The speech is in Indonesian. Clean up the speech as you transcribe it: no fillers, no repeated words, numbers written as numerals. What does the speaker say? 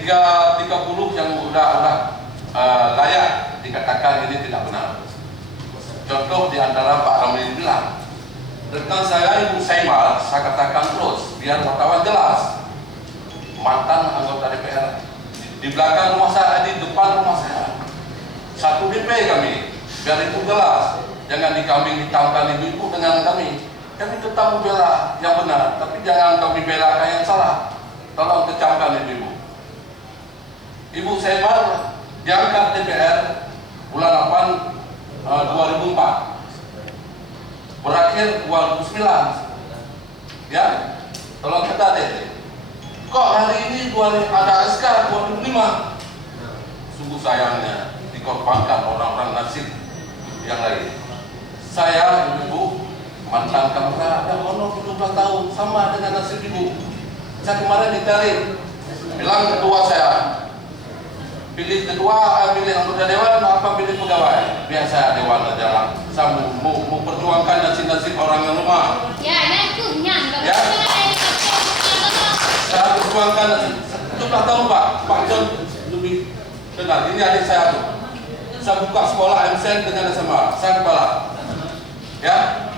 30 yang udah layak dikatakan ini tidak benar. Contoh di antara Pak Ramli bilang, rekan saya Ibu Saimal, saya katakan terus biar wartawan jelas, mantan anggota DPR di belakang rumah saya, di depan rumah saya, satu DP kami, biar itu jelas, jangan dikambing hitamkan ibu-ibu dengan kami tetap membela yang benar, tapi jangan kami bela yang salah. Tolong kecamkan ibu-ibu. Ibu Saimal diangkat DPR bulan 8 2004, berakhir 2009. Ya, tolong kita deh. Kok hari ini ada SK 2005? Sungguh sayangnya dikorbankan orang-orang nasib yang lain. Saya ibu mantan kamera dan honor 17 tahun sama dengan nasib ibu. Saya kemarin ditarik, bilang ketua saya, pilih ketua, pilih anggota dewan, apa pilih pegawai? Biasa dewan aja lah. Saya mau perjuangkan nasib-nasib orang yang lemah. Ya, saya perjuangkan 17 tahun Pak John lebih kenal. Ini adik saya tuh. Saya buka sekolah MSN dengan SMA. Saya kepala. Ya,